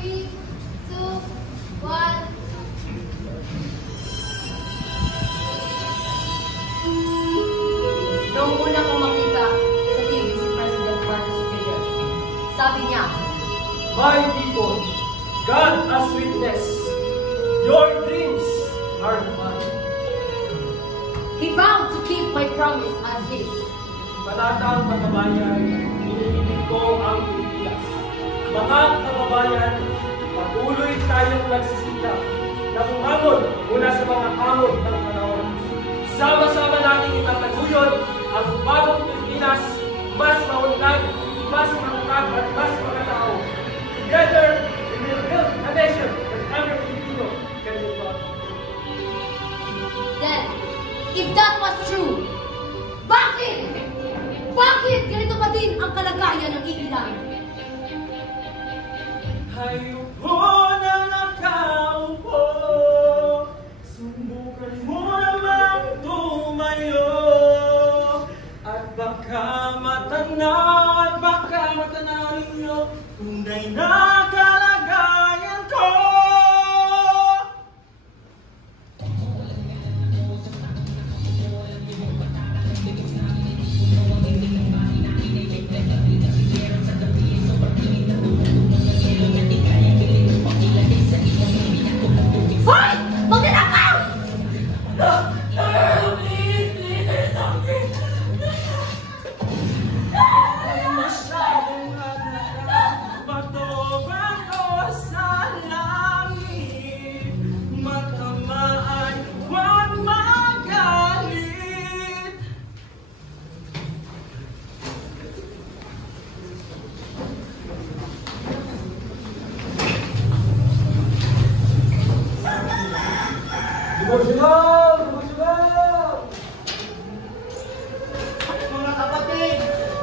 3, 2, 1. Noong una kong makita sa TV si President Marcos Jr., sabi niya, My people, God as witness, your dreams are mine. he vowed to keep my promise as his. Palatang kababayan, iniibig ko ang Pilipinas. Mga kababayan, patuloy tayong nagsisikap na bumangon mula sa mga hamon ng panahon. Sama-sama nating itataguyod ang bagong Pilipinas, mas maunlad, mas matatag at mas makatao. Together, we will build a nation that every Filipino can be proud of. Then, if that was true, bakit? Bakit ganito pa din ang kalagayan ng iilan? Hayupo na nakaupo, subukan mo namang tumayo, at baka matanaw ninyo tunay na kalagayan ko. Hoy! Magnanakaw! Masyadong matobang ko sa langit, matamaan, huwag magalit. Devotional! Devotional! Mga kapatid,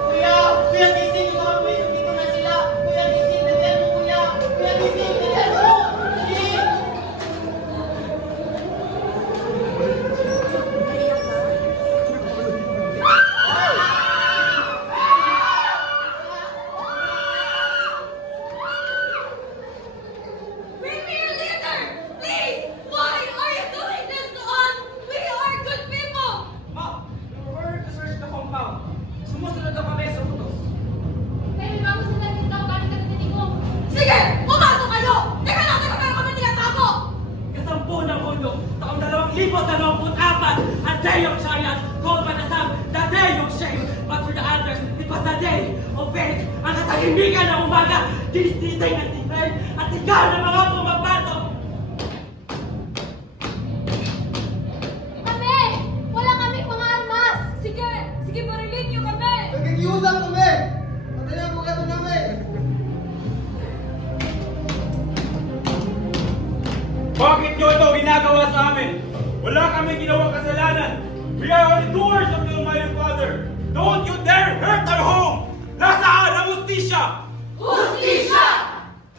kuya gising yung mga kuya, dito na sila. Kuya gising, nandiyan mo kuya. Kuya gising, nandiyan mo. Gising! Premier leader, please! Why are you doing this to us? We are good people! Ma'am, we were ordered to search the compound. Sumusunod na kami sa utos. Pero bago sila dito, galing kami tinigong. Sige! Pumasok kayo! Teka lang! Teka lang! Kami tinatago! Kasampu ng mundo, taong 2024, a day of triumph, called by the sun, the day of shame. But for the others, it was the day of faith. Ang katahimikan ng umaga, dinistisay ng sigaw at sigaw ng mga pumapasok. Kami! Wala kami mga armas! Sige! Sige, barilin niyo kami! Nagkikiusap kami! Patayan mo gato namin! Bakit nyo ito ginagawa sa amin? Wala kami ginawang kasalanan. We are only doers of the Almighty Father. Don't you dare hurt our home! Nasaan ang hustisya? Hustisya!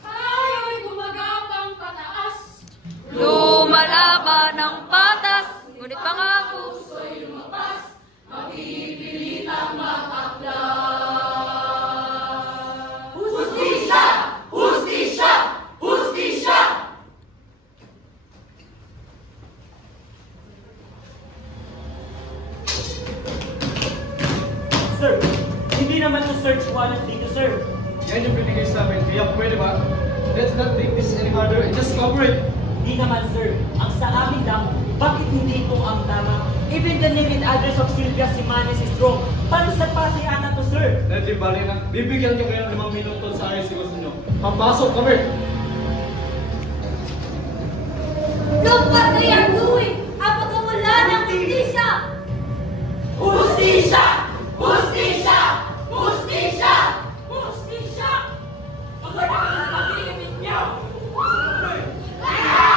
Tayo'y gumagapang pataas! Lumalaban ng patas, ngunit pangako Puso'y lumapas, mapipilitang matakla. Hustisya! Hustisya! Hustisya! Sir, hindi naman to search warrant dito, sir. Yan yung binigay sa amin, kaya pwede ba? Let's not take this any harder and just cooperate. Hindi naman, sir. Ang sa amin lang, bakit hindi ito ang tama? Even the name and address of Sylvia Simanes is wrong. Paano sa pasi ata to, sir? Dahil bali na, bibigyan nyo kayo ng 5 minuto sa ayos si gusto nyo. Papasok kami! Look what they are doing! Ang pagkawala ng hustisya! Hustisya! Hustisya! Hustisya! Hustisya! Pagkakita sa pag-ilimit niyo! Hustisya!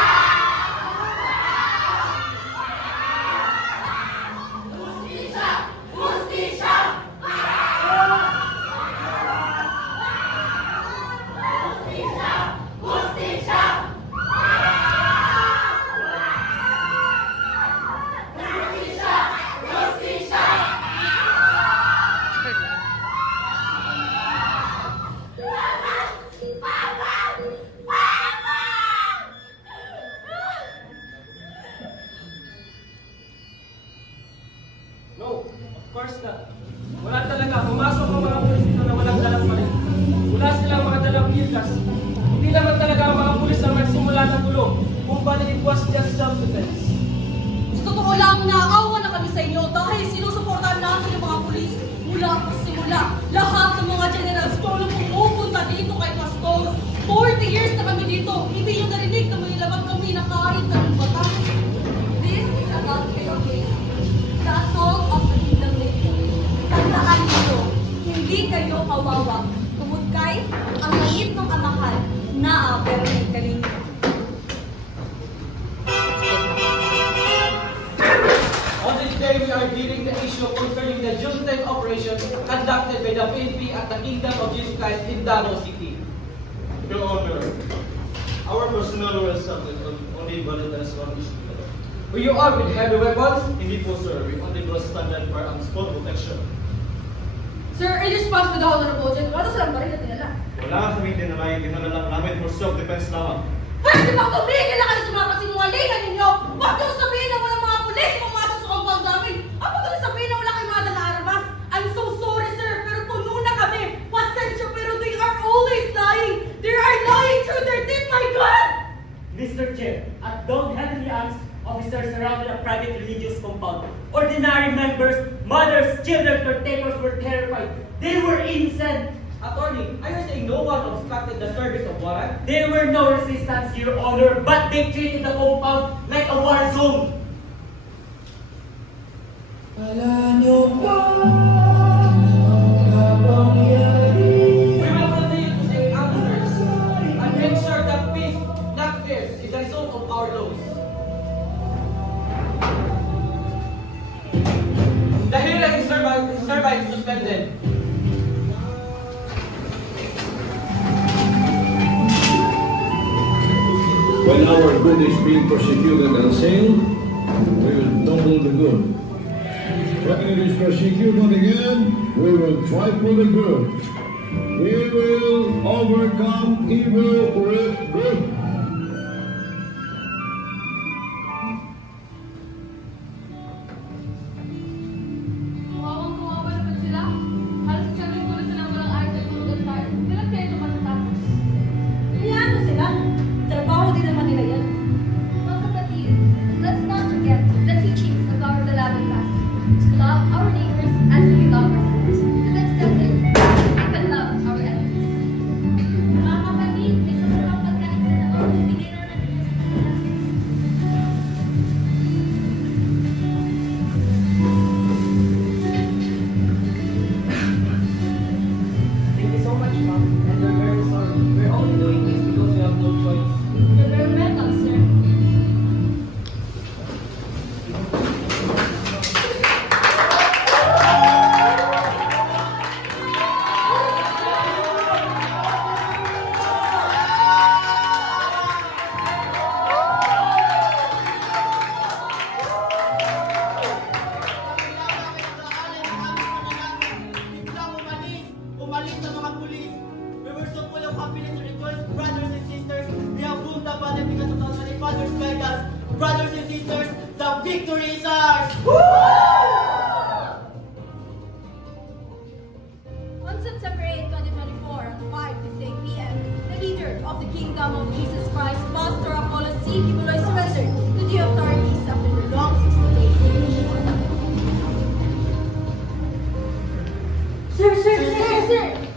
Hustisya! Hustisya! Hustisya! Hustisya! Hustisya! Pilipinas. Hindi naman talaga ang mga pulis ang nagsimula ng gulo, kung bali it was just self-defense. Sa totoo lang, naawa na kami sa inyo dahil sinusuportahan namin yung mga pulis mula pa simula. Lahat ng mga general store na pumupunta dito kay Pastor. 40 years na kami dito. Hindi yung narinig na may laban kami na kahit ng batas. This is about fairness. The assault of the kingdom nation. Tandaan nito, hindi kayo kawawa. Tungod kay ang langit ng amahan na pero may kalinga. On this day, we are dealing the issue concerning the Juneteenth operation conducted by the PNP at the Kingdom of Jesus Christ in Davao City. Your Honor, our personnel were subject only valid as one issue. Were you armed with heavy weapons? Hindi po, sir. We only brought standard firearms for protection. Sir, in response to the Honorable Judge, ano silang baril na tinala? Wala kaming dinalay, dinala lang namin for self-defense lamang. Pwede bang tumigil na kayo sa mga kasinungalingan ninyo? Huwag niyong sabihin na walang mga pulis pumasok sa compound namin. Ang pag sabihin na wala kayong mga dala-armas. I'm so sorry, sir, pero puno na kami. Pasensya, pero they are always lying. They are lying through their teeth, my God! Mr. Chair, at Dog Henry Acts, officers surrounded a private religious compound. Ordinary members, mothers, children, caretakers were terrified. They were innocent. Attorney, are you saying no one obstructed the service of warrant? There were no resistance, Your Honor, but they treated the compound like a war zone. We will continue to take answers and make sure that peace, not fear, is the result of our laws. The hearing is hereby suspended. When our good is being persecuted and sin, we will double the good. When it is persecuted again, we will triple the good. We will overcome evil with good. Kawawang-kawawa naman sila. Halos isang linggo na silang walang ayos at tulugan tayo. Kailan kayo ito matatapos? Hayaan mo sila. Trabaho din naman nila yan. Mga kapatid, let's not forget the teachings of our beloved Master. To love our neighbors as we love ourselves. To the extent that we can love our enemies. Mga kapatid, may sarap pagkain sa loob. Bigay na natin sa Thank you so much, ma'am. And we're very sorry. We're only doing this because we have no choice. You're very welcome, sir. Umalis ang mga pulis. We were so full of happiness and rejoice, brothers and sisters. We have won the battle because of the Almighty Father's guidance. Brothers and sisters, the victory is ours! On September 8, 2024, at 5:58 p.m., the leader of the Kingdom of Jesus Christ, Pastor Apollo C. Kibuloy, surrendered to the authorities after the long 60 days mission. Sir!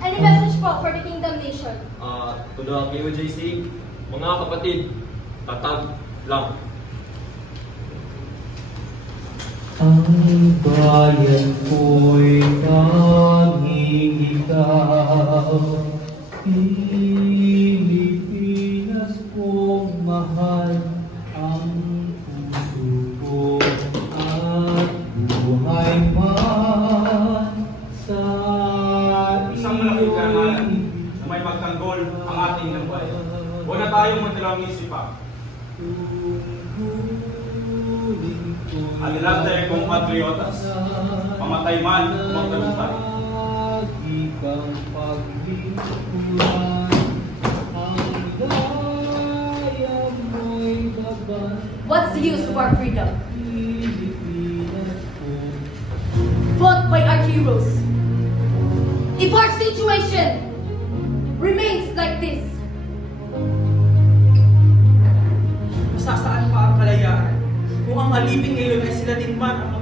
Any message po for the Kingdom Nation? To the KOJC, mga kapatid, tatag lang. Ang bayan ko'y tanging ikaw, Pilipinas kong mahal, ang puso ko at buhay man sa Isang malaking karangalan na may pagtanggol ang ating lambay. Huwag na tayong magdalawang isipa. Anilang tayo kong patriotas, pamatay man o magtagumpay. Ikang paglingkuran, ang daya mo'y baban, What's the use of our freedom? Pilipinas ko. Fought by our heroes. If our situation remains like this, man ang